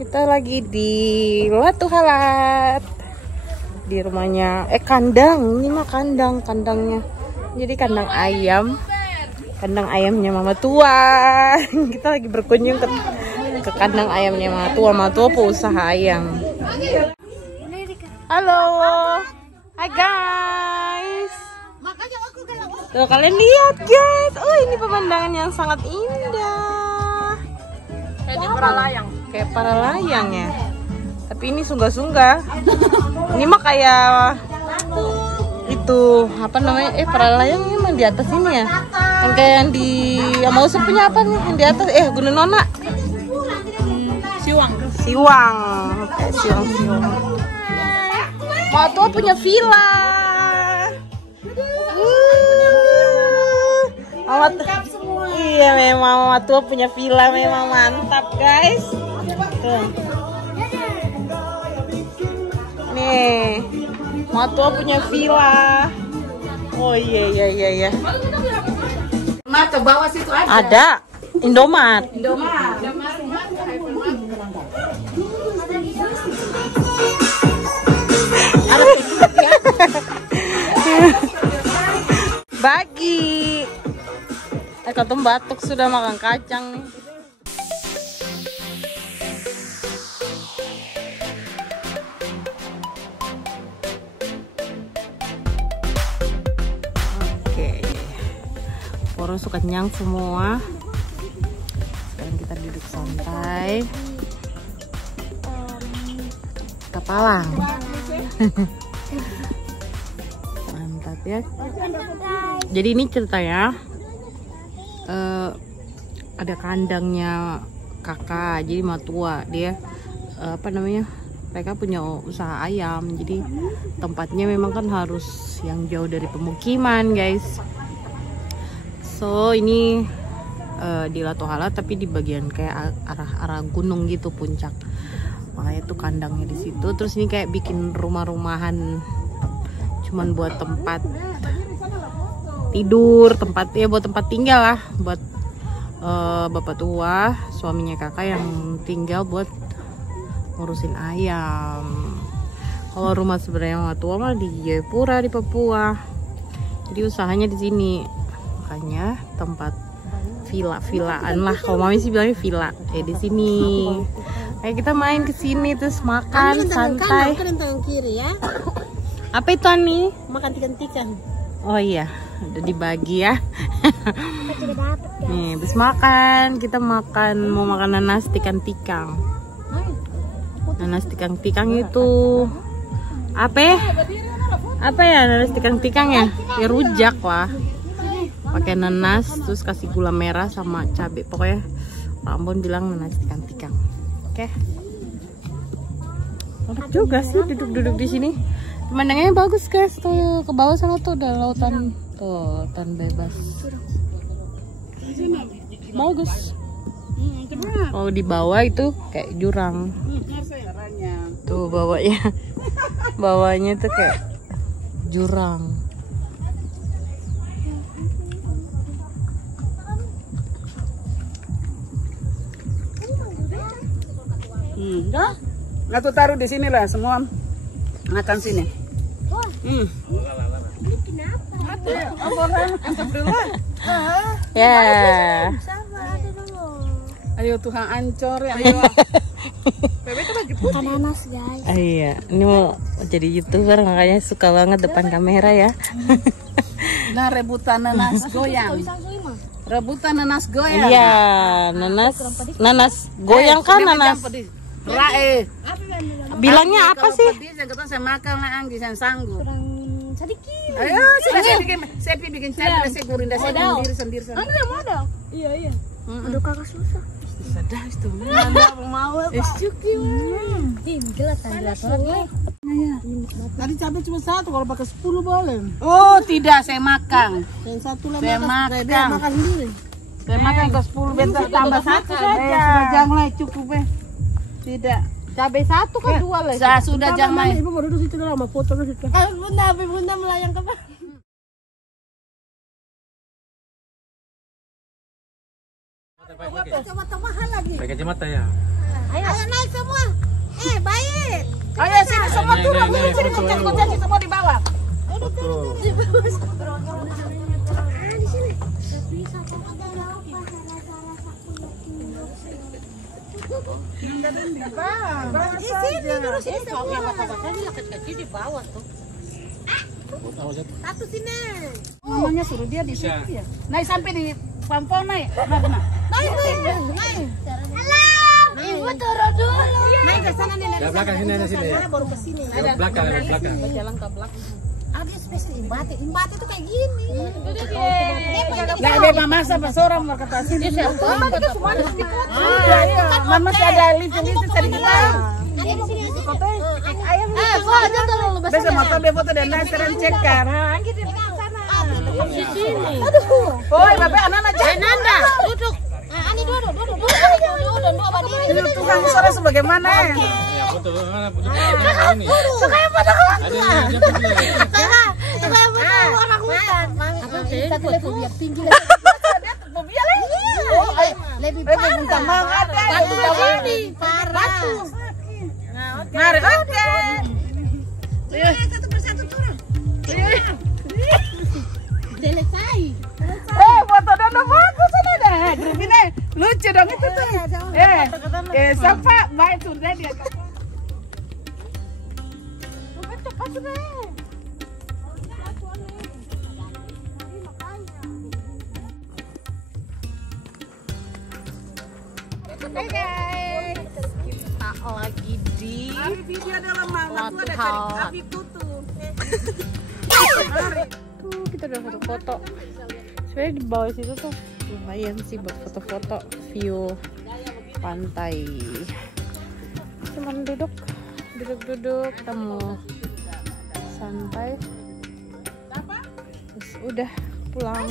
Kita lagi di Watu Halat, di rumahnya kandang. Ini mah kandangnya. Jadi kandang ayamnya Mama Tua. Kita lagi berkunjung ke kandang ayamnya Mama Tua. Mama Tua pengusaha ayam. Halo, hai guys. Tuh kalian lihat guys. Oh ini pemandangan yang sangat indah. Kayak para layang ya. Tapi ini sunggah-sunggah. Ini mah kayak itu apa namanya? Para layang emang di atas ini ya. Yang kayak yang di mau punya apa nih? Yang di atas Gunung Nona. Siwang. Kayak siwang. Mama Tua punya villa. Iya memang Mama Tua punya villa, memang mantap guys. Tuh. Nih, Mama Tua punya villa. Oh iya. Mat ke bawah situ aja. Ada Indomaret. Bagi Ketum batuk sudah makan kacang nih. Oke, orang suka kenyang semua. Sekarang kita duduk santai. Kapalang. Mantap ya. Jadi ini ceritanya ada kandangnya kakak, jadi Mama Tua dia apa namanya, mereka punya usaha ayam, jadi tempatnya memang kan harus yang jauh dari pemukiman guys. So ini di Watu Halat tapi di bagian kayak arah gunung gitu, puncak, makanya tuh kandangnya di situ. Terus ini kayak bikin rumah-rumahan cuman buat tempat tidur, buat tempat tinggal lah, buat bapak tua, suaminya kakak yang tinggal buat ngurusin ayam. Kalau rumah sebenarnya Mama Tua mah di Jayapura di Papua, jadi usahanya di sini, makanya tempat villaan lah. Kalau mami sih bilangnya villa, kayak di sini. Kayak kita main ke sini terus makan santai. Tangan kiri ya. Apa itu Ani? Makan tikan-tikan. Oh iya, udah dibagi ya. Nih, habis makan, kita mau makan nanas tikang-tikang. Nanas tikang-tikang itu apa ya nanas tikang-tikang ya? Ya rujak lah. Pakai nanas, terus kasih gula merah sama cabai. Pokoknya Ambon bilang nanas tikang-tikang. Oke. Enak juga sih duduk-duduk di sini. Pemandangannya bagus guys, tuh ke bawah sana tuh ada lautan, tuh lautan bebas. Bagus. Kalau di bawah itu kayak jurang. Tuh bawahnya tuh kayak jurang. Nggak tuh taruh di sini lah semua. Makan sini. Ya. Ayo Tuhan ancor ya. Ayo. Bebe itu baju putih. Nanas guys. Iya, ini mau jadi YouTuber makanya suka banget depan kamera ya. Nah, rebutan nanas goyang. Rebutan nanas goyang. Iya, nanas goyang kan nanas. Rae. Bilangnya apa sih? Saya makan lah anggi saya sanggup. Sedikit. Ayo, saya bikin cabai, saya gurinda saya sendiri. Ada. Iya. Aduh kakak susah. Sudah itu. Mau. Cuki. Gelas orang. Tadi cabai cuma 1, kalau pakai 10 boleh. Oh, tidak, saya makan. Yang satu lah Saya makan sendiri. Saya makan ke 10 bentar tambah 1 saja. Jangan cukup Tidak. Cabai 1 kan 2 lah. Sudah jangan. Ibu mau duduk situ lama foto situ. Bunda melayang ke Kacamata mahal lagi. Pakai kacamata ya. Ayo naik semua. Baik. Ayo sini semua turun. Sini kucing semua di bawah. Di sini. Di sini terus ini kecil di bawah tuh. Satu sini. Mamanya suruh dia di situ ya. Naik sampai di Pampau naik. Naik. Halo. Ibu turun dulu. Naik ke sana nih. Ke belakang sini ada sini. Baru ke sini. Ke belakang, ke belakang. Jalan ke belakang. Ada spesial imbate. Imbate itu kayak gini. Nggak ada mama sama seorang mau kata sini. Itu semua harus dipotong. Mama masih ada lift tadi kita. Ada di sini aja. Ayam. Kok aja terlalu besar. Besok motor dia foto dan naik sering cek kan. Di sini. Oh, bapak anak-anak cek. Nanda, duduk. Ani duduk. Ini tukang suara sebagaimana ya? Ya, foto mana foto ini. Suka yang pada Ada yang foto. Suka yang pada orang hutan. Satu level yang tinggi. Lebih parah. Batu. Mari, oke. Satu persatu turun. Selesai. Foto dono bagus ada. Ini lucu dong itu tuh. Siapa? Baik tuh dia. Cepat deh. Hai guys, kita lagi di Video adalah mana tuh ada cari api tutup. tuh kita udah foto-foto. Sebenarnya di bawah situ tuh lumayan sih buat foto-foto view pantai. Cuman duduk, kita mau santai. Terus udah pulang.